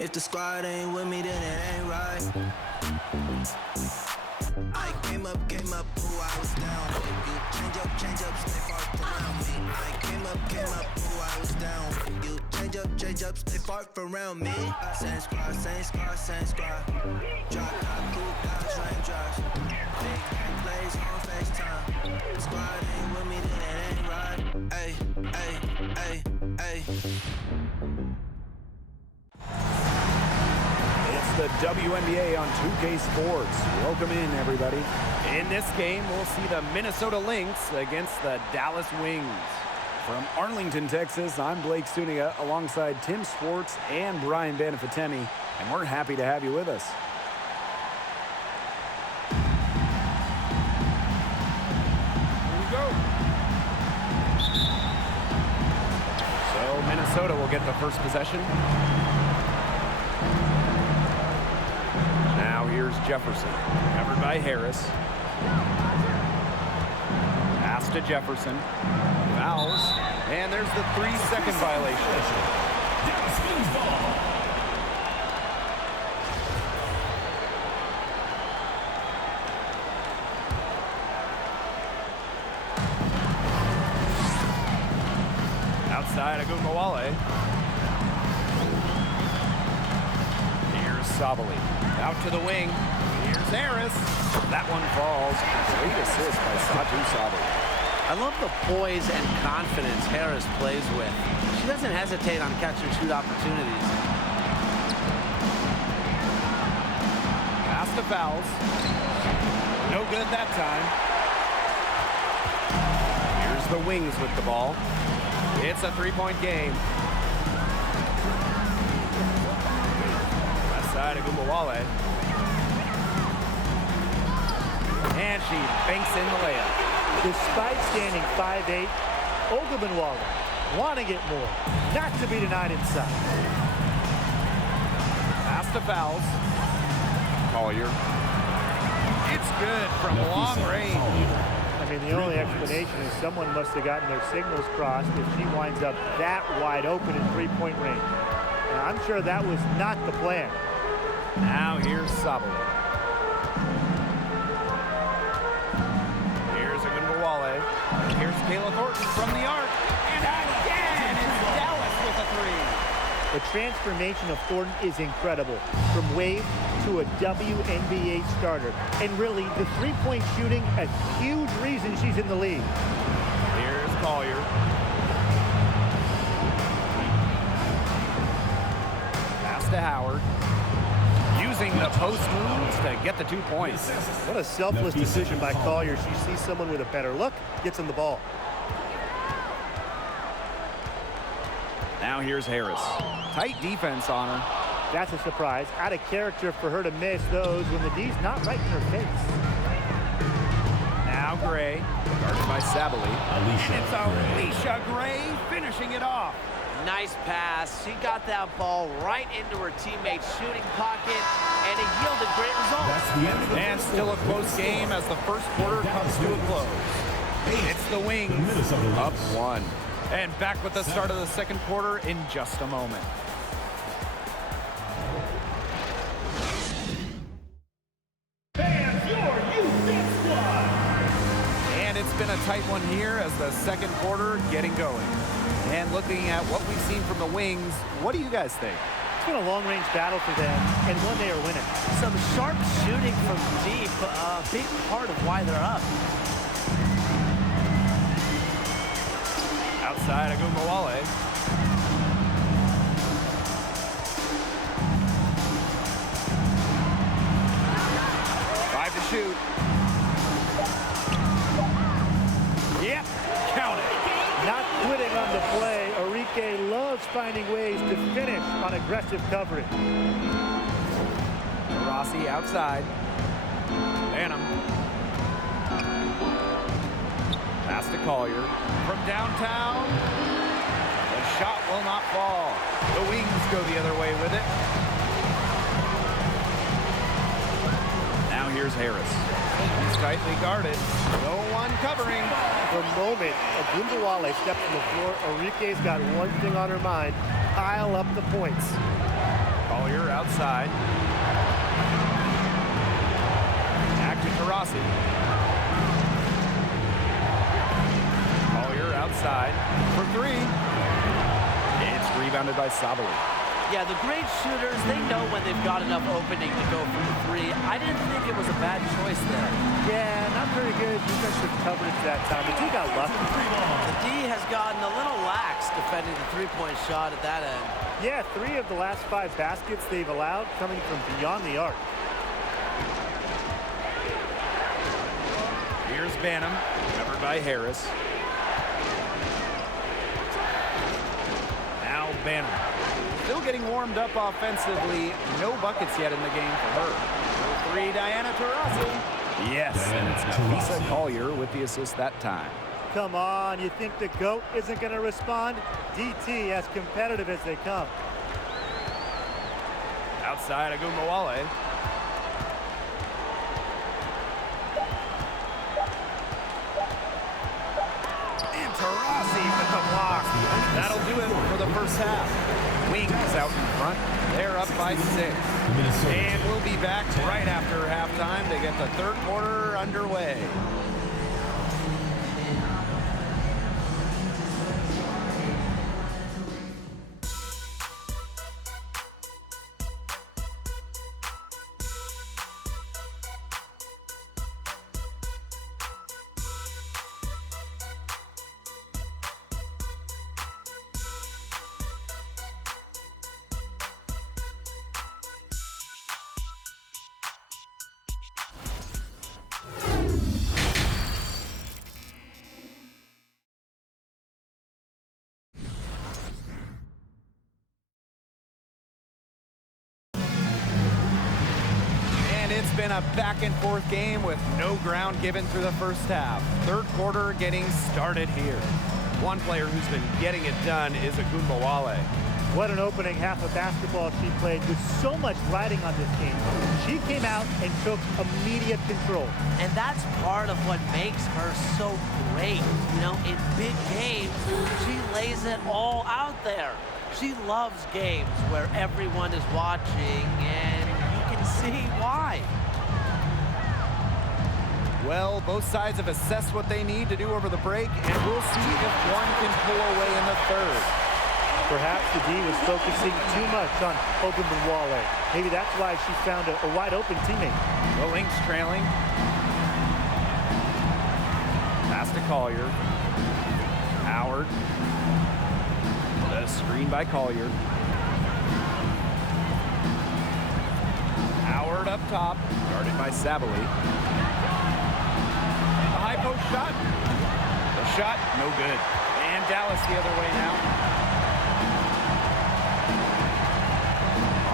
If the squad ain't with me, then it ain't right. I came up, ooh, I was down. You change up, stay far around me. I came up, ooh, I was down. You change up, stay far around me. Same squad. Drop top, cool downs, raindrops. Big bang plays on FaceTime. Squad ain't with me, then it ain't right. Ay. It's the WNBA on 2K Sports. Welcome in, everybody. In this game, we'll see the Minnesota Lynx against the Dallas Wings. From Arlington, Texas, I'm Blake Suniga alongside Tim Swartz and Brian Banafiteni, and we're happy to have you with us. Here we go. So Minnesota will get the first possession. Now here's Jefferson, covered by Harris. Pass to Jefferson. Fouls. And there's the 3-second violation. Outside Agumbawale. Here's Sabali. Out to the wing. Here's Harris. That one falls. Great assist by Satu Sabali. I love the poise and confidence Harris plays with. She doesn't hesitate on catch-and-shoot opportunities. Pass to Fouls. No good that time. Here's the Wings with the ball. It's a three-point game. Left side of Agumbawale. And she banks in the layup. Despite standing 5'8", Ogunbowale wanting it more, not to be denied inside. Pass to Fouls. Collier. It's good from long range. I mean, the only explanation is someone must have gotten their signals crossed if she winds up that wide open in three-point range. Now, I'm sure that was not the plan. Now here's Sabali. Here's Kayla Thornton from the arc. And again, it's Dallas with a three. The transformation of Thornton is incredible. From wave to a WNBA starter. And really, the three-point shooting, a huge reason she's in the league. Here's Collier. Pass to Howard. Using the post moves to get the 2 points. What a selfless decision by Collier. She sees someone with a better look, gets him the ball. Now here's Harris. Tight defense on her. That's a surprise. Out of character for her to miss those when the D's not right in her face. Now Gray, guarded by Sabali. It's Alicia Gray finishing it off. Nice pass. She got that ball right into her teammate's shooting pocket, and it yielded great results. That's the end of the And still a close game as the first quarter comes to a close. It's the Wings up 1. And back with the start of the second quarter in just a moment. And it's been a tight one here as the second quarter getting going. And looking at what we've seen from the Wings, what do you guys think? It's been a long-range battle for them, and one they are winning. Some sharp shooting from deep, a big part of why they're up. Outside Agumbawale. 5 to shoot. Yep, count it. Not quitting on the play. Enrique loves finding ways to finish on aggressive coverage. Rossi outside. Banham. Pass to Collier. From downtown. The shot will not fall. The Wings go the other way with it. Now here's Harris. He's tightly guarded. No one covering. For a moment, Agumbawale steps on the floor. Enrique's got one thing on her mind: pile up the points. Collier outside. Back to Taurasi. Collier outside for three. It's rebounded by Sabali. Yeah, the great shooters, they know when they've got enough opening to go for the three. I didn't think it was a bad choice there. Yeah, not very good defensive coverage that time. The D got lucky. The D has gotten a little lax defending the three-point shot at that end. Yeah, 3 of the last 5 baskets they've allowed coming from beyond the arc. Here's Banham, covered by Harris. Now Banham. Still getting warmed up offensively. No buckets yet in the game for her. For three, Diana Taurasi. Yes, and it's Nafisa Collier with the assist that time. Come on, you think the GOAT isn't going to respond? DT as competitive as they come. Outside Agumbawale. And Taurasi with the block. That'll do it for the first half. Wings out in front. They're up by 6. And we'll be back right after halftime to get the third quarter underway. It's been a back-and-forth game with no ground given through the first half. Third quarter getting started here. One player who's been getting it done is Agumbawale. What an opening half of basketball she played with so much riding on this game. She came out and took immediate control. And that's part of what makes her so great. You know, in big games, she lays it all out there. She loves games where everyone is watching, and you can see why. Well, both sides have assessed what they need to do over the break, and we'll see if one can pull away in the third. Perhaps the D was focusing too much on Ogunbowale. Maybe that's why she found a wide-open teammate. The Lynx trailing. Pass to Collier. Howard. The screen by Collier. Howard up top, guarded by Sabali. The high post shot. The shot, no good. And Dallas the other way now.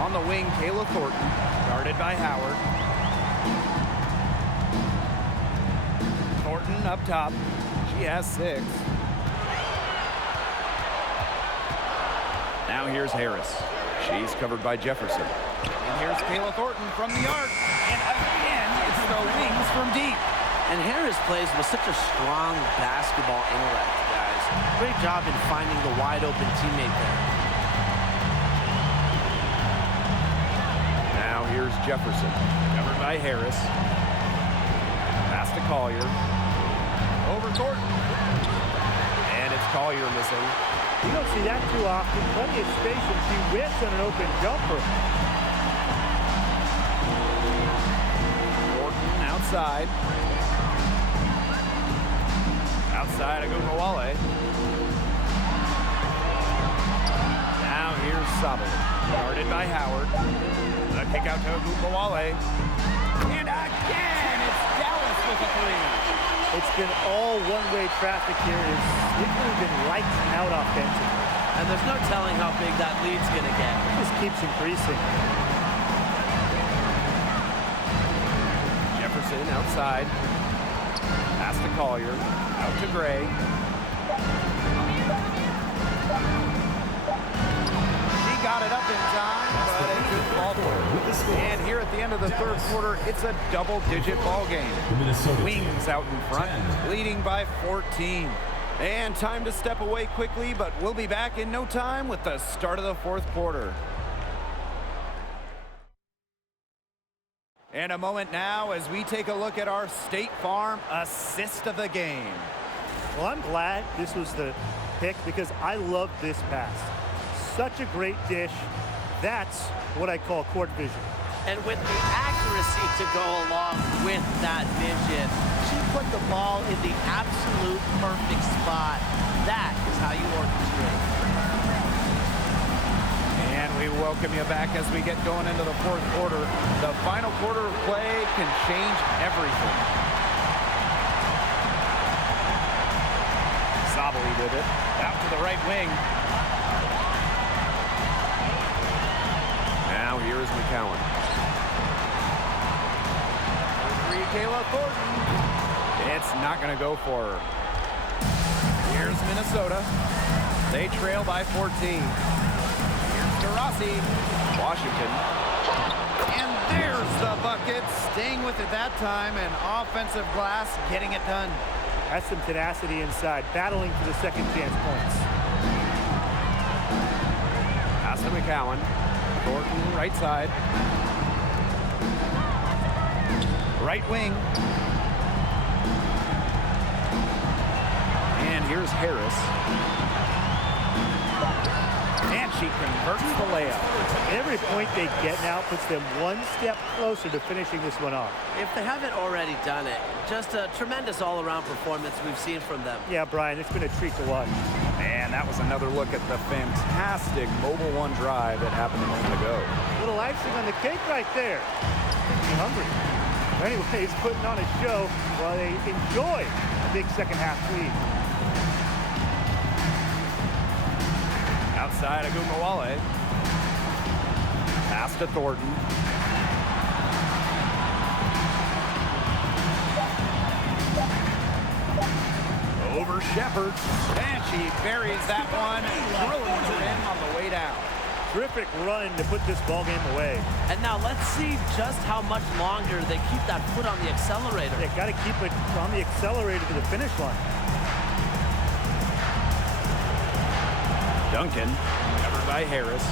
On the wing, Kayla Thornton, guarded by Howard. Thornton up top. She has 6. Now here's Harris. She's covered by Jefferson. And here's Kayla Thornton from the arc. And again, it's the wings from deep. And Harris plays with such a strong basketball intellect, guys. Great job in finding the wide open teammate there. Now here's Jefferson, covered by Harris. Pass to Collier. Over Thornton. And it's Collier missing. You don't see that too often. Plenty of space, and she whips on an open jumper. Thornton outside. Outside Agumbawale. Now here's Sabali, guarded by Howard. The kick out to Agumbawale. And again, it's Dallas with a 3. It's been all one-way traffic here. It's literally been lights out offensively. And there's no telling how big that lead's going to get. It just keeps increasing. Jefferson outside. Pass to Collier. Out to Gray. She got it up in time, but a good ball for her. And here at the end of the third quarter, it's a double-digit ball game. Wings out in front, leading by 14. And time to step away quickly, but we'll be back in no time with the start of the fourth quarter. And a moment now as we take a look at our State Farm assist of the game. Well, I'm glad this was the pick because I love this pass. Such a great dish. That's what I call court vision. And with the accuracy to go along with that vision, she put the ball in the absolute perfect spot. That is how you orchestrate. And we welcome you back as we get going into the fourth quarter. The final quarter of play can change everything. Sabali did it. Out to the right wing. Now here is McCowan. Kayla Thornton. It's not going to go for her. Here's Minnesota. They trail by 14. Here's DeRossi. Washington. And there's the bucket. Staying with it that time. And offensive glass getting it done. That's some tenacity inside. Battling for the second chance points. Pass to McCowan. Thornton right side. Right wing. And here's Harris. And she converts the layup. Every point they get now puts them one step closer to finishing this one off. If they haven't already done it, just a tremendous all-around performance we've seen from them. Yeah, Brian, it's been a treat to watch. And that was another look at the fantastic Mobile One drive that happened a moment ago. Little icing on the cake right there. Makes me hungry. Anyways, putting on a show while they enjoy a big second half lead. Outside Agumawale. Pass to Thornton. Over Shepard. And she buries that one. Drilling her in on the way down. Terrific run to put this ball game away. And now let's see just how much longer they keep that foot on the accelerator. They got to keep it on the accelerator to the finish line. Duncan, covered by Harris.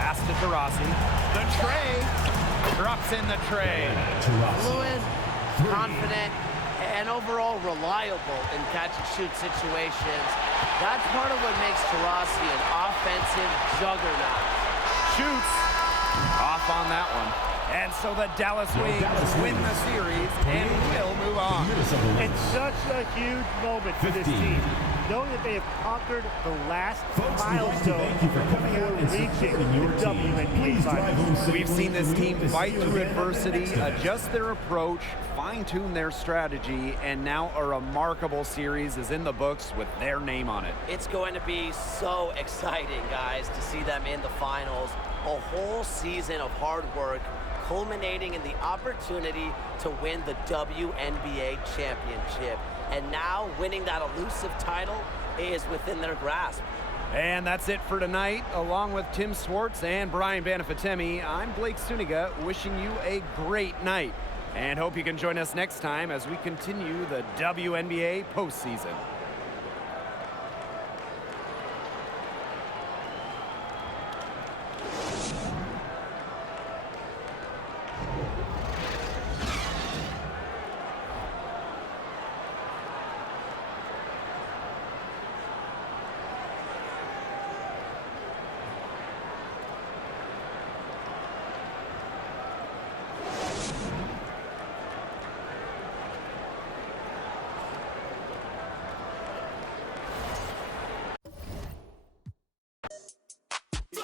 Pass to Taurasi. The tray. Drops in the tray. Fluid, confident, and overall reliable in catch-and-shoot situations. That's part of what makes Taurasi an offensive juggernaut. Shoots. Off on that one. And so the Dallas Wings win the series and will move on. And such a huge moment for this team. Knowing that they have conquered the last milestone before reaching the WNBA finals. We've seen this team fight through adversity, adjust their approach, fine-tune their strategy, and now a remarkable series is in the books with their name on it. It's going to be so exciting, guys, to see them in the finals. A whole season of hard work culminating in the opportunity to win the WNBA championship. And now winning that elusive title is within their grasp. And that's it for tonight. Along with Tim Swartz and Brian Banafitemi, I'm Blake Suniga, wishing you a great night. And hope you can join us next time as we continue the WNBA postseason.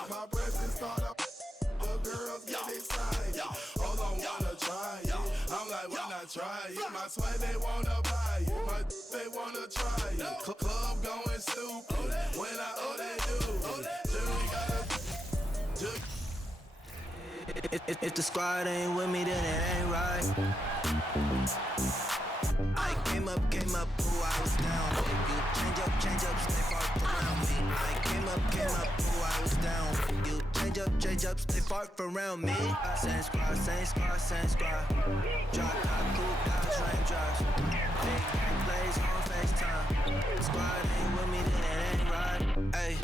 My presence start up, the girls get excited. Hold on, wanna try it. I'm like, why not try it? My swag, they wanna buy it. My they wanna try it. Club going stupid. When they do. If the squad ain't with me, then it ain't right. I came up, ooh, I was down. You change up, stay far around me. I came up, ooh, I was down. You change up, stay far around me. Same squad. Drop top, cool guys, raindrops. Big bang plays on FaceTime. Squad ain't with me, then it ain't right. Ay.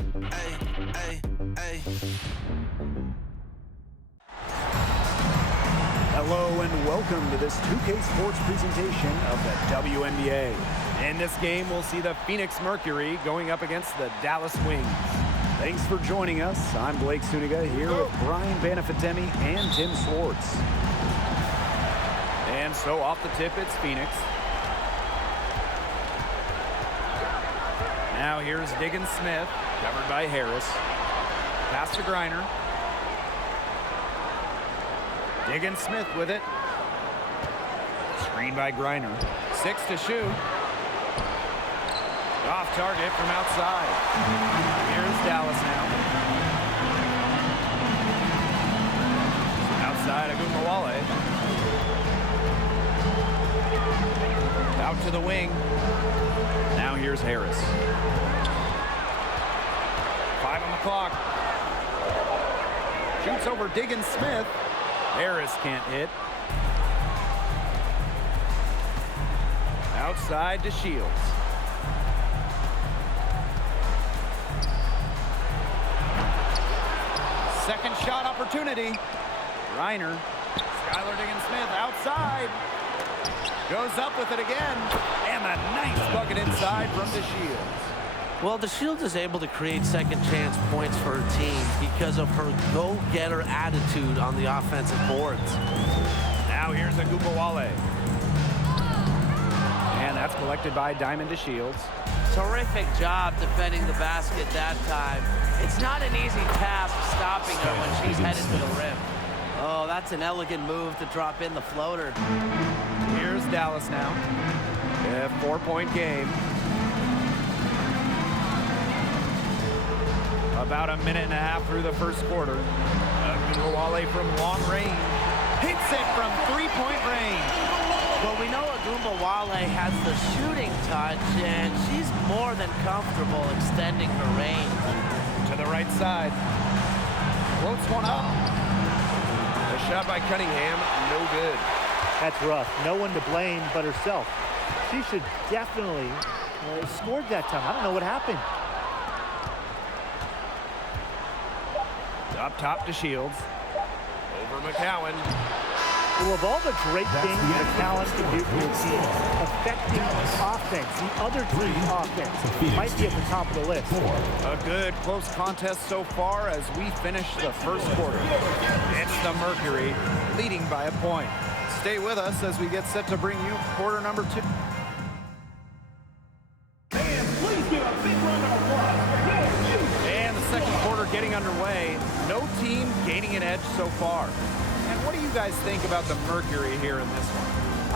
and welcome to this 2K Sports presentation of the WNBA. In this game, we'll see the Phoenix Mercury going up against the Dallas Wings. Thanks for joining us. I'm Blake Suniga here with Brian Banafitemi and Tim Swartz. And so off the tip, it's Phoenix. Now here's Diggins Smith, covered by Harris. Pass to Griner. Diggins Smith with it. Screen by Griner. 6 to shoot. Off target from outside. Here's Dallas now. Outside Agumbawale. Out to the wing. Now here's Harris. 5 on the clock. Shoots over Diggins Smith. Harris can't hit. Outside to Shields. Second shot opportunity. Reiner. Skylar Diggins Smith outside. Goes up with it again. And a nice bucket inside from DeShields. Well, DeShields is able to create second chance points for her team because of her go-getter attitude on the offensive boards. Now here's Agumbawale. And that's collected by Diamond DeShields. Terrific job defending the basket that time. It's not an easy task stopping her when she's headed to the rim. Oh, that's an elegant move to drop in the floater. Here's Dallas now. A 4-point game. About a minute and a half through the first quarter. Agumbawale from long range. Hits it from 3-point range. Well, we know Agumbawale has the shooting touch, and she's more than comfortable extending her range. To the right side. Floats one up. A shot by Cunningham, no good. That's rough. No one to blame but herself. She should definitely have scored that time. I don't know what happened. Up top to Shields. Over McCowan. Well, of all the great things McCowan can do for your team, affecting offense, the other team's offense, might be at the top of the list. A good close contest so far as we finish the first quarter. It's the Mercury leading by a point. Stay with us as we get set to bring you quarter number 2. And the second quarter getting underway. No team gaining an edge so far. And what do you guys think about the Mercury here in this one?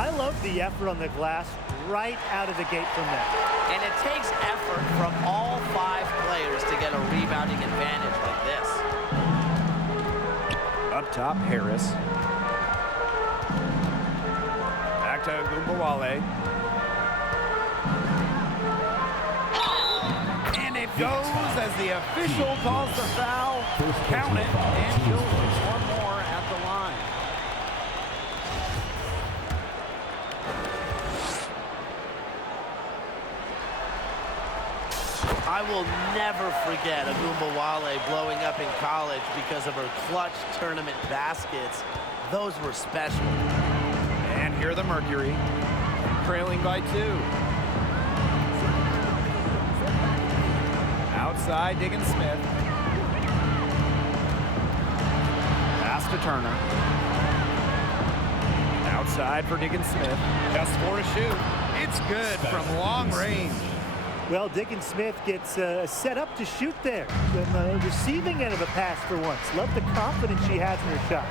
I love the effort on the glass right out of the gate from them. And it takes effort from all 5 players to get a rebounding advantage like this. Up top, Harris. Back to Agumbawale. And it goes as the official calls the foul. Count it, and she'll shoot one more at the line. I will never forget Agumbawale blowing up in college because of her clutch tournament baskets. Those were special. And here the Mercury, trailing by 2. Outside, Diggins Smith. Pass to Turner. Outside for Diggins Smith. Just for a shoot. It's good from long range. Well, Diggins Smith gets set up to shoot there. The receiving end of a pass for once. Love the confidence she has in her shot.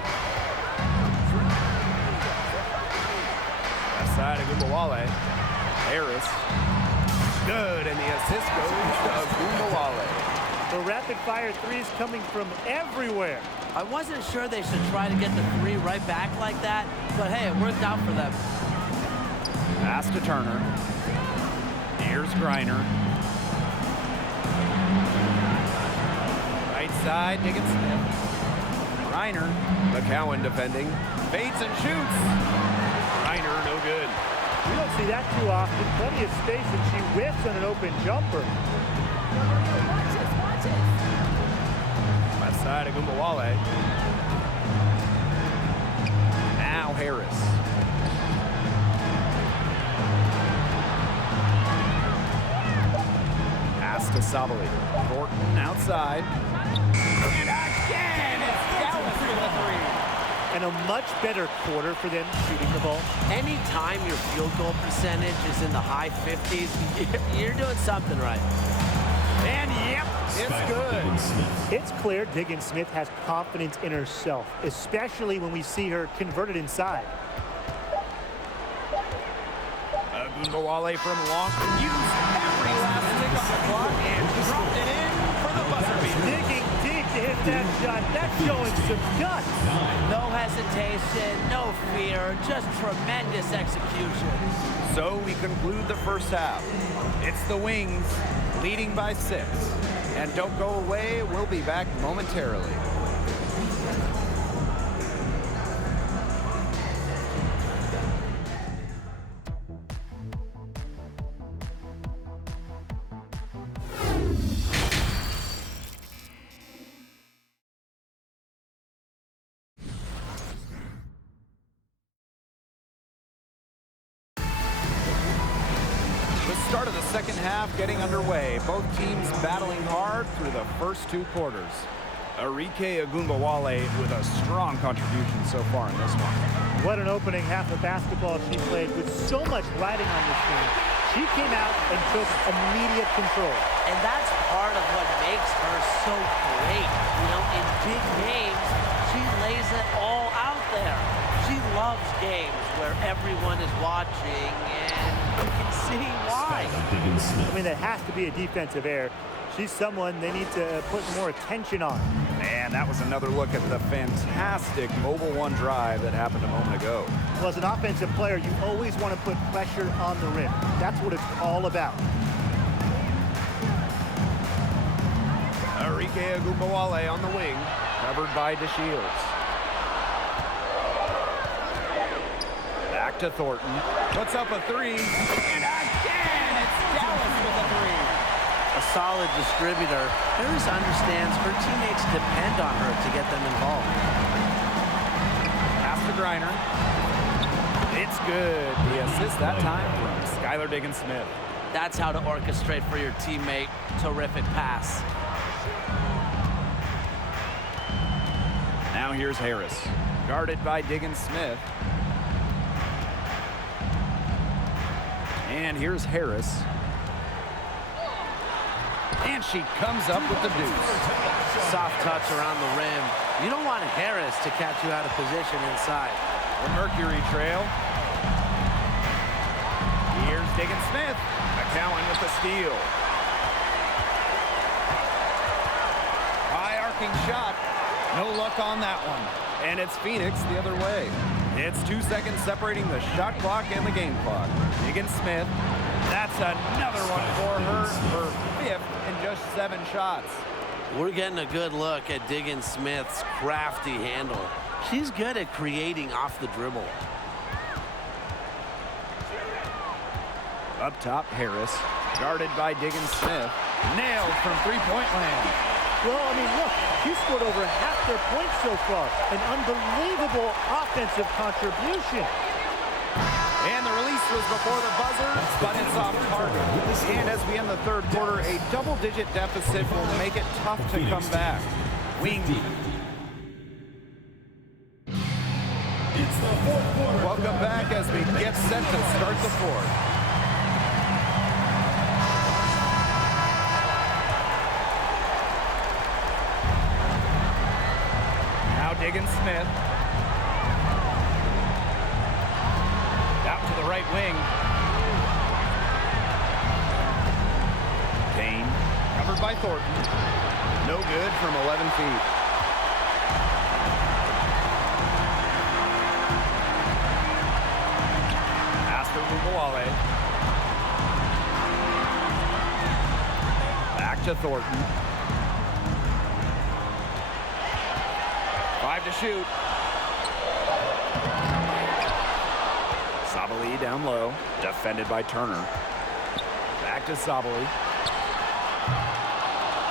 Left side, Agumbawale. Harris. Good, and the assist goes to Agumbawale. The rapid-fire threes coming from everywhere. I wasn't sure they should try to get the 3 right back like that, but hey, it worked out for them. Pass to Turner. Here's Griner. Right side, Diggins Smith. Griner. McCowan defending. Fades and shoots. Griner, no good. We don't see that too often. Plenty of space, and she whiffs on an open jumper. Left side, Agumbawale. Now Harris. Pass to Sabali. Thornton outside. And again, it's Dallas with a three. And a much better quarter for them shooting the ball. Anytime your field goal percentage is in the high 50s, you're doing something right. And yep, it's good. It's clear Diggins Smith has confidence in herself, especially when we see her converted inside. Agunbowale from long. Used every last stick on the clock and dropped it in for the buzzer beater. Digging deep to hit that shot. That's showing some guts. No hesitation, no fear, just tremendous execution. So we conclude the first half. It's the Wings leading by 6. And don't go away, we'll be back momentarily. Start of the second half getting underway. Both teams battling hard through the first 2 quarters. Arike Agunbowale with a strong contribution so far in this one. What an opening half of basketball she played with so much riding on this team. She came out and took immediate control. And that's part of what makes her so great. You know, in big games, she lays it all out there. She loves games where everyone is watching, and you can see why. I mean, that has to be a defensive error. She's someone they need to put more attention on. Man, that was another look at the fantastic mobile one drive that happened a moment ago. Well, as an offensive player, you always want to put pressure on the rim. That's what it's all about. Arike Agunbowale on the wing, covered by DeShields. Back to Thornton. Puts up a 3. And again, it's Dallas with a 3. A solid distributor. Harris understands her teammates depend on her to get them involved. Pass to Griner. It's good. The assist that time from Skylar Diggins Smith. That's how to orchestrate for your teammate. Terrific pass. Now here's Harris. Guarded by Diggins Smith. And here's Harris. And she comes up with the deuce. Soft touch around the rim. You don't want Harris to catch you out of position inside. The Mercury trail. Here's Diggins Smith. McCowan with the steal. High arcing shot. No luck on that one. And it's Phoenix the other way. It's 2 seconds separating the shot clock and the game clock. Diggins Smith. That's another one for her. Her 5th in just 7 shots. We're getting a good look at Diggins Smith's crafty handle. She's good at creating off the dribble. Up top, Harris. Guarded by Diggins Smith. Nailed from three-point land. Well, I mean, look, she scored over half their points so far. An unbelievable offensive contribution. And the release was before the buzzer, but it's off target. And as we end the third quarter, a double-digit deficit will make it tough to come back. Wing. It's the fourth quarter. Welcome back as we get set to start the fourth. Now Diggins Smith. Out to the right wing. Kane, covered by Thornton. No good from 11 feet. Pass to Agunbowale. Back to Thornton. 5 to shoot. Sabali down low, defended by Turner. Back to Sabali.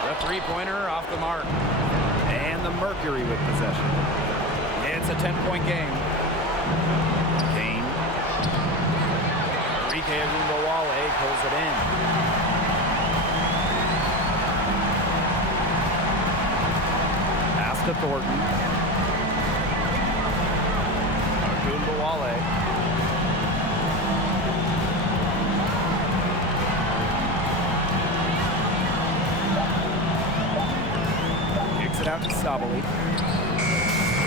The three-pointer off the mark. And the Mercury with possession. It's a 10-point game. Kane. Enrique Agumbawale pulls it in. Pass to Thornton. Agumbawale. Kicks it out to Sabali.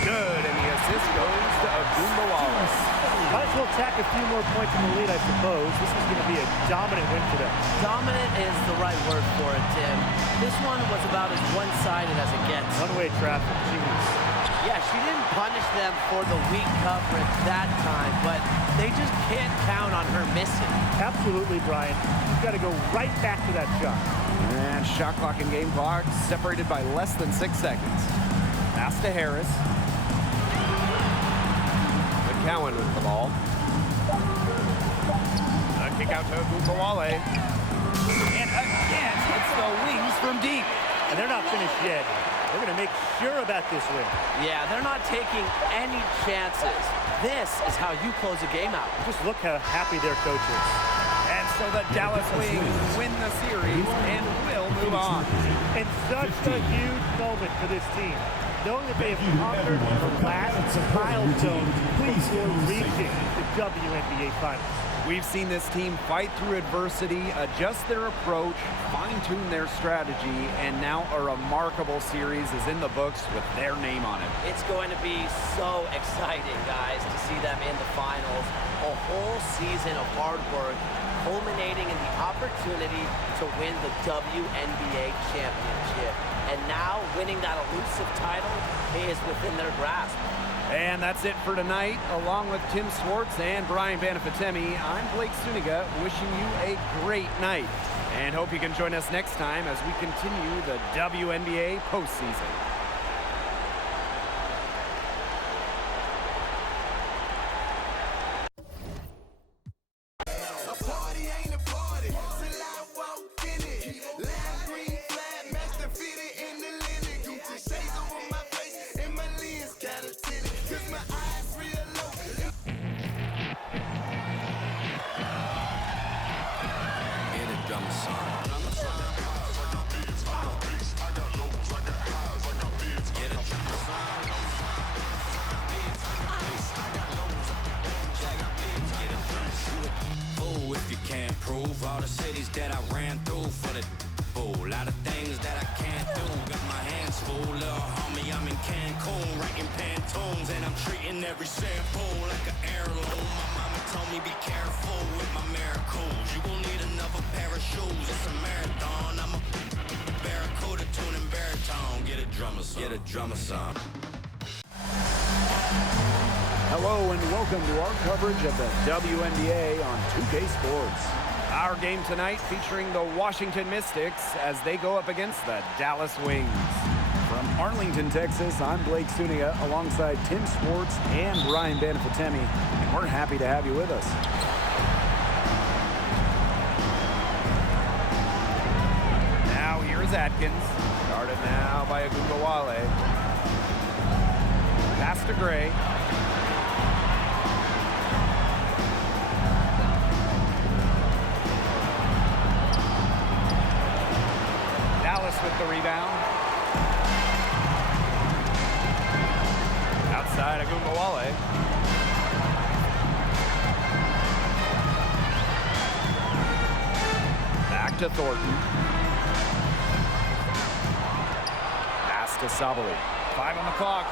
Good, and the assist goes to Agumbawale. Might as well tack a few more points in the lead, I suppose. This is going to be a dominant win for them. Dominant is the right word for it, Tim. This one was about as one-sided as it gets. One-way traffic. Jeez. Yeah, she didn't punish them for the weak coverage that time, but they just can't count on her missing. Absolutely, Brian. You've got to go right back to that shot. And shot clock and game clock separated by less than 6 seconds. Pass to Harris. McCowan with the ball. A kick out to Agumbawale. And again, it's the wings from deep. And they're not finished yet. They're going to make sure about this win. Yeah, they're not taking any chances. This is how you close a game out. Just look how happy their coach is. And so the Dallas Wings win the series and will move on. And such a huge moment for this team. Knowing that they have conquered the last milestone before reaching the WNBA Finals. We've seen this team fight through adversity, adjust their approach, fine-tune their strategy, and now a remarkable series is in the books with their name on it. It's going to be so exciting, guys, to see them in the finals. A whole season of hard work culminating in the opportunity to win the WNBA championship. And now winning that elusive title is within their grasp. And that's it for tonight. Along with Tim Swartz and Brian Banafitemi, I'm Blake Suniga, wishing you a great night. And hope you can join us next time as we continue the WNBA postseason. All the cities that I ran through for the fool. A lot of things that I can't do. Got my hands full, little homie. I'm in Cancun, writing Pantones, and I'm treating every sample like an heirloom. My mama told me be careful with my miracles. You gon' need another pair of shoes. It's a marathon. I'm a barracuda tuning baritone. Get a drummer song. Get a drummer song. Hello and welcome to our coverage of the WNBA on 2K Sports. Our game tonight featuring the Washington Mystics as they go up against the Dallas Wings. From Arlington, Texas, I'm Blake Suniga alongside Tim Swartz and Brian Banafitemi, and we're happy to have you with us. Now here's Atkins, guarded now by Agumbawale. Pass to Gray. With the rebound. Outside Agumbawale. Back to Thornton. Pass to Sabali. 5 on the clock.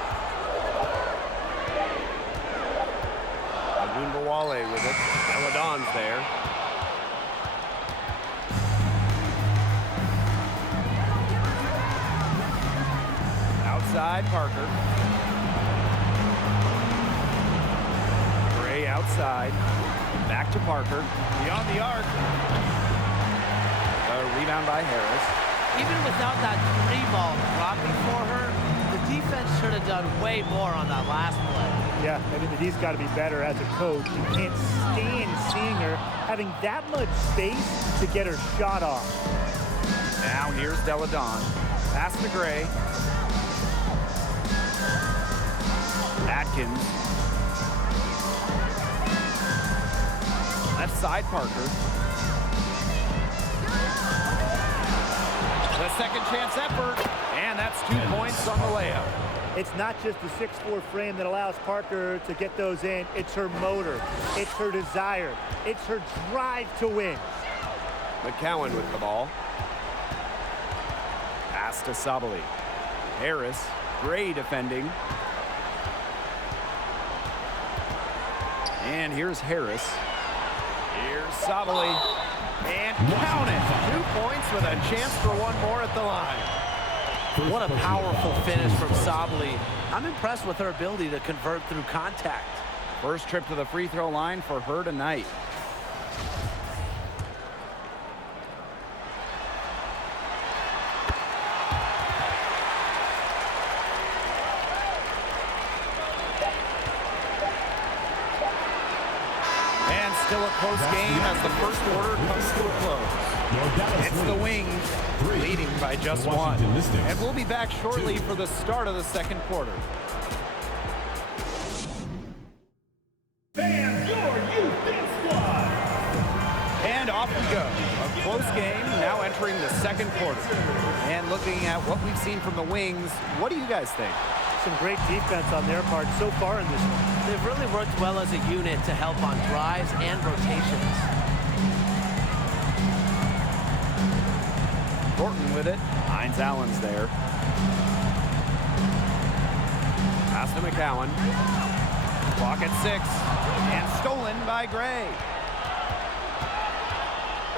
Agumbawale with it. Eladon's there. Outside Parker. Gray outside. Back to Parker. Beyond the arc. A rebound by Harris. Even without that 3-ball dropping for her, the defense should have done way more on that last play. Yeah, I mean, he's got to be better as a coach. You can't stand seeing her having that much space to get her shot off. Now here's Deladon. Pass to Gray. Atkins. inside Parker. The second chance effort, and that's 2 points on the layup. It's not just the 6'4" frame that allows Parker to get those in. It's her motor. It's her desire. It's her drive to win. McCowan with the ball. Pass to Sabali. Harris, Gray defending. And here's Harris. Here's Sabali. And count it. 2 points with a chance for one more at the line. What a powerful finish from Sabali. I'm impressed with her ability to convert through contact. First trip to the free throw line for her tonight. And still a close game as the first quarter comes to a close. It's the Wings leading by just one. And we'll be back shortly for the start of the second quarter. And off we go. A close game now entering the second quarter. And looking at what we've seen from the Wings, what do you guys think? Some great defense on their part so far in this one. They've really worked well as a unit to help on drives and rotations. Thornton with it. Hines Allen's there. Pass to McCowan. Clock at 6. And stolen by Gray.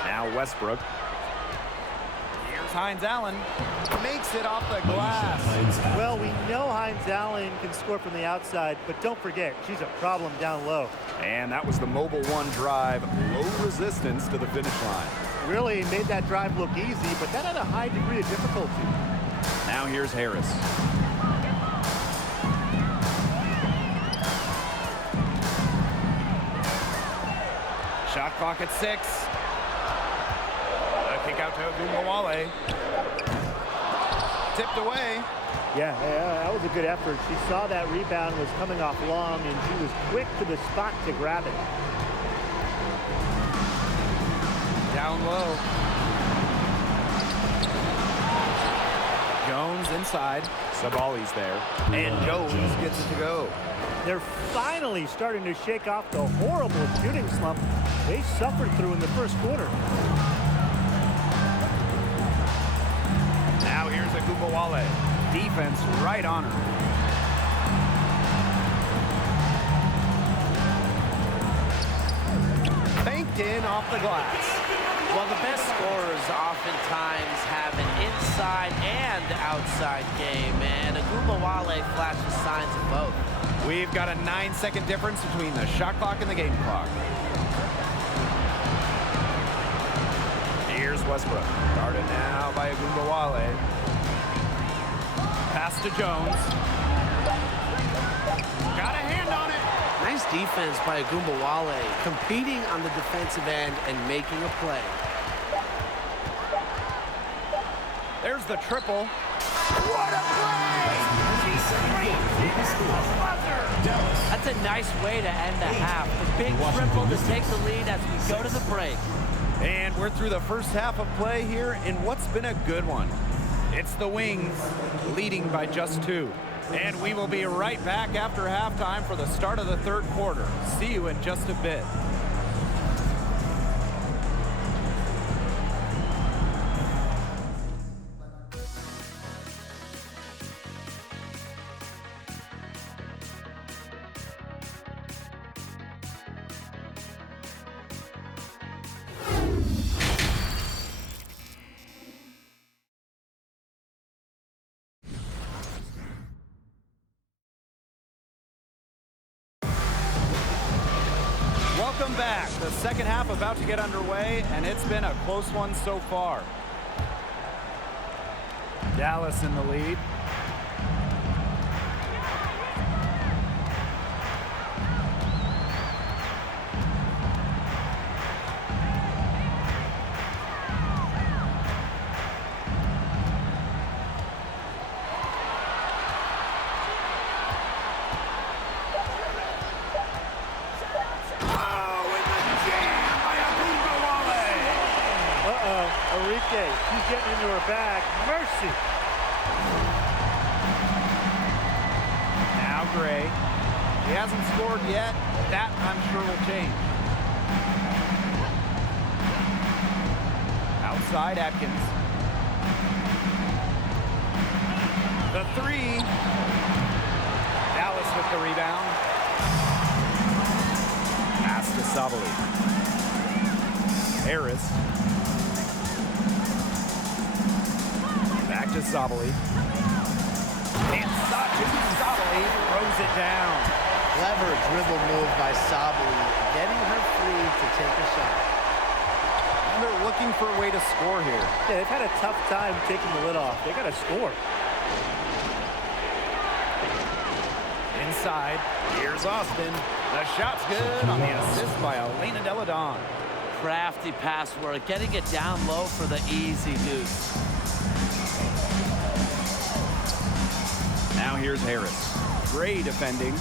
Now Westbrook. Here's Hines Allen. Makes it off the glass. Well, we know Hines Allen can score from the outside, but don't forget, she's a problem down low. And that was the Mobile One drive. Low resistance to the finish line. Really made that drive look easy, but that had a high degree of difficulty. Now here's Harris. Shot clock at 6. A kick out to Ogunbowale. Tipped away. Yeah, that was a good effort. She saw that rebound was coming off long, and she was quick to the spot to grab it. Down low. Jones inside. Sabali's there. And Jones gets it to go. They're finally starting to shake off the horrible shooting slump they suffered through in the first quarter. Now here's Ogunbowale. Defense right on her. Banked in off the glass. Well, the best scorers oftentimes have an inside and outside game, and Ogunbowale flashes signs of both. We've got a 9-second difference between the shot clock and the game clock. Here's Westbrook. Guarded now by Ogunbowale. Pass to Jones. Got a hand on it. Nice defense by Ogunbowale, competing on the defensive end and making a play. There's the triple. What a play! That's a nice way to end the half. The big triple to take the lead as we go to the break. And we're through the first half of play here in what's been a good one. It's the Wings leading by just 2. And we will be right back after halftime for the start of the third quarter. See you in just a bit. Welcome back. The second half about to get underway, and it's been a close one so far. Dallas in the lead. Enrique. She's getting into her bag. Mercy. Now Gray. He hasn't scored yet. That, I'm sure, will change. Outside Atkins. The three. Dallas with the rebound. Pass to Sabali. Harris. Back to Sabali. And Sabali throws it down. Clever dribble move by Sabali, getting her free to take a shot. And they're looking for a way to score here. Yeah, they've had a tough time taking the lid off. They got to score. Inside, here's Austin. The shot's good on the assist by Elena Deladon. Crafty pass work, getting it down low for the easy deuce. Now here's Harris. Gray defending.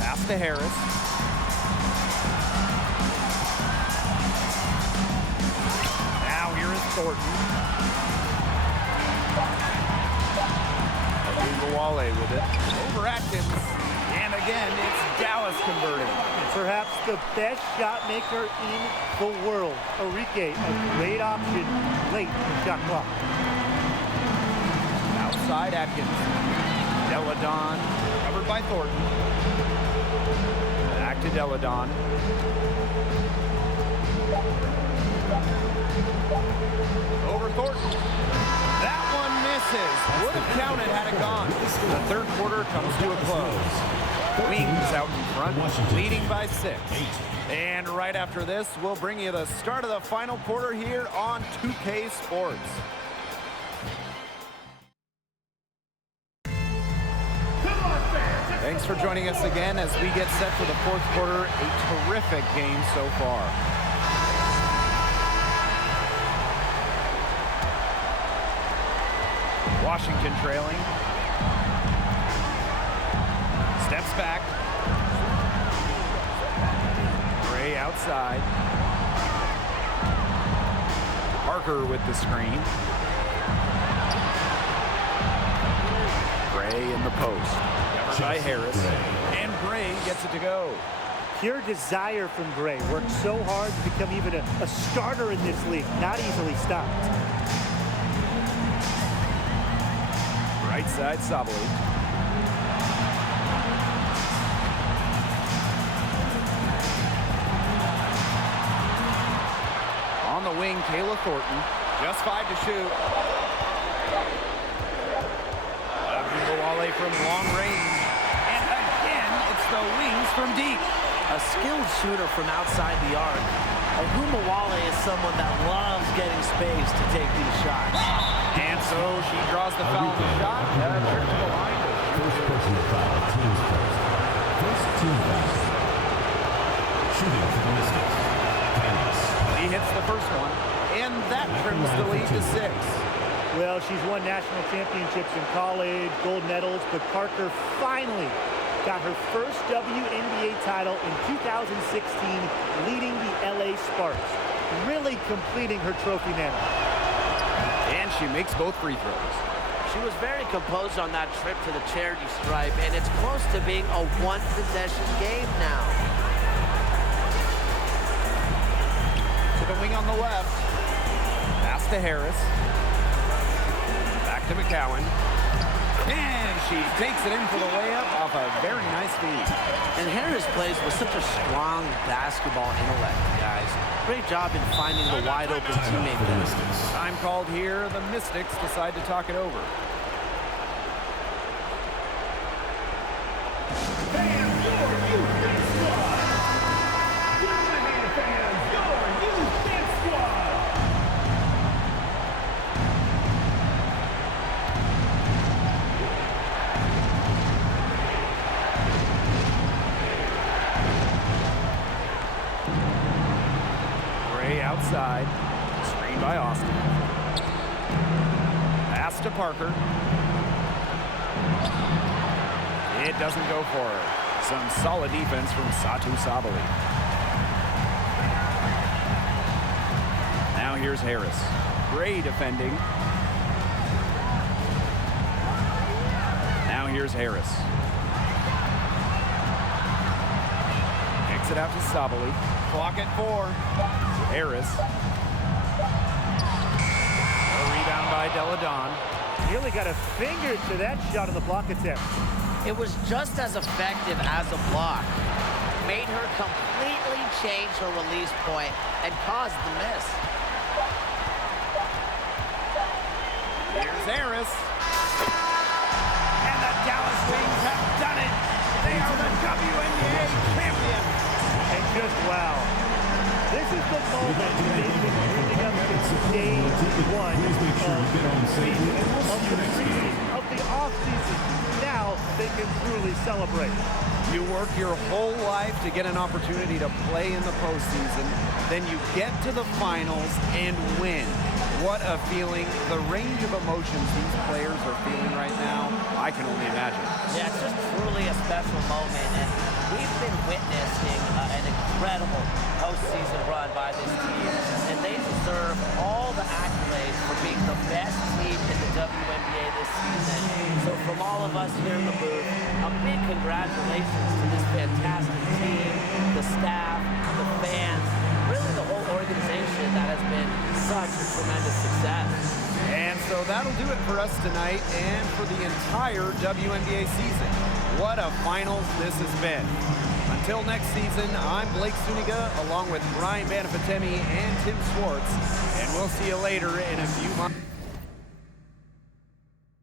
Pass to Harris. Now here is Thornton. Wale with it. Over Atkins. And again, it's Dallas converting. Perhaps the best shot maker in the world. Enrique, a great option late in the shot clock. Outside Atkins. Deladon covered by Thornton. Back to Deladon. Over Thornton. That one misses. Would have counted had it gone. The third quarter comes to a close. Wings out in front, leading by 6. And right after this, we'll bring you the start of the final quarter here on 2K Sports. Thanks for joining us again as we get set for the fourth quarter. A terrific game so far. Washington trailing. Steps back. Gray outside. Parker with the screen. Gray in the post. Covered by Harris. And Gray gets it to go. Pure desire from Gray. Worked so hard to become even a starter in this league. Not easily stopped. Right side, Sabali. On the wing, Kayla Thornton. Just 5 to shoot. Wale from long range. And again, it's the wings from deep. A skilled shooter from outside the arc. Wale is someone that loves getting space to take these shots. And so she draws the foul on the shot. Trip to the line. First personal foul, team's first. First team foul. Shooting for the Mystics. He hits the first one, and that trims the lead to 6. Well, she's won national championships in college, gold medals, but Parker finally got her first WNBA title in 2016, leading the LA Sparks, really completing her trophy mantle. And she makes both free throws. She was very composed on that trip to the charity stripe, and it's close to being a one-possession game now. To the wing on the left. Pass to Harris. Back to McCowan. And she takes it in for the layup off a very nice feed. And Harris plays with such a strong basketball intellect, guys. Great job in finding the wide-open teammate there. Time called here. The Mystics decide to talk it over. Outside, screen by Austin. Pass to Parker. It doesn't go for her. Some solid defense from Satu Sabali. Now here's Harris. Great defending. Now here's Harris. Kicks it out to Sabali. Clock at 4. Harris. A rebound by Deladon. Nearly got a finger to that shot on the block attempt. It was just as effective as a block. Made her completely change her release point and caused the miss. Here's Harris. And the Dallas Wings have done it. They are the WNBA champions. And just wow. This is the moment they've been building up to day 1 of the offseason. Now they can truly celebrate. You work your whole life to get an opportunity to play in the postseason. Then you get to the finals and win. What a feeling. The range of emotions these players are feeling right now, I can only imagine. Yeah, it's just truly a special moment. And we've been witnessing an incredible postseason run by this team. And they deserve all the accolades for being the best team in the WNBA this season. So from all of us here in the booth, a big congratulations to this fantastic team, the staff, the fans, really the whole organization that has been such a tremendous success. And so that'll do it for us tonight and for the entire WNBA season. What a finals this has been. Until next season, I'm Blake Suniga along with Brian Banafitemi and Tim Schwartz, and we'll see you later in a few months.